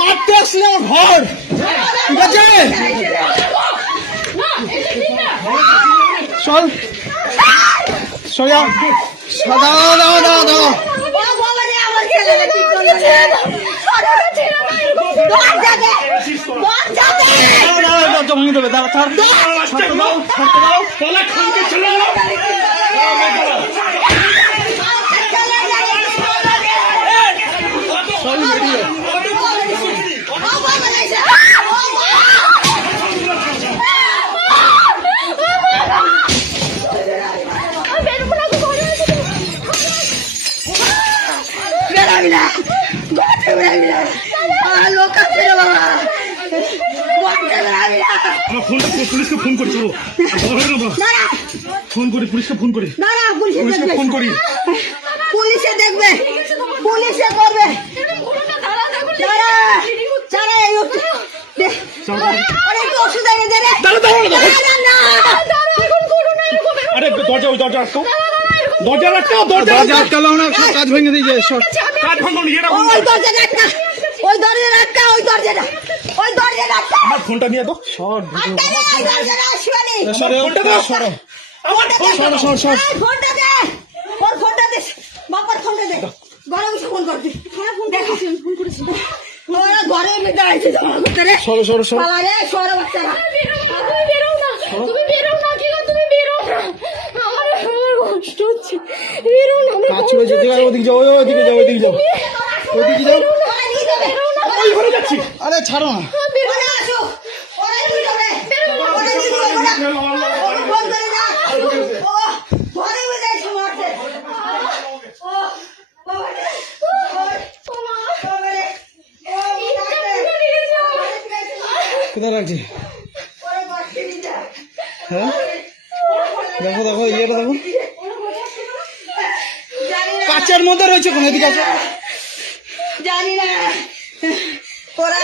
মারতে আসলে আমার ঘর, ঠিক আছে? চল সোজা দাও দাও দাও দাও। জমি দেবে দাঁড়া, ছাড় দাও, ছাড়তে দাও। পুলিশকে ফোন করি, ফোন করি পুলিশকে, ফোন করি পুলিশকে, ফোন করি। পুলিশে দেখবে, পুলিশে করবে। আরে দরজা, ওই দরজা আটকাও, দরজা আটকাও, দরজা আটকাও না, কাজ ভেঙে দিয়ে যায়, কাজ ভাঙো নি। ওই দরজাটা আটকা, ওই দরজাটা আটকা, ওই দরজাটা, ওই দরজাটা আটকা। আমার ফোনটা নিয়ে তো সর, ফোনটা দাও, সরো, ফোনটা দে, ওর ফোনটা দে, বাবার ফোনটা দে। ঘরে বসে ফোন করছি, ফোন করেছি, ওরা ঘরে বেঁধে আছে জমা করতে রে। সরো সরো সরো, রে সরো বাচ্চারা, তুমি বেরো না, তুমি বেরো না, কি গো, তুমি বেরো না, আমার কষ্ট হচ্ছে, বেরো না। কাজ চলে যেতে গেলে ওদিকে যাও, ওইদিকে যাও, ওইদিকে যাও, ওইদিকে যাও। ওই ঘরে যাচ্ছি, আরে ছাড়ো না। কোথায় রাখছি? হ্যাঁ দেখো দেখো, ইয়েটা দেখো, কাচের মধ্যে রয়েছে, কোন এদিকে আছে জানি না, ওরা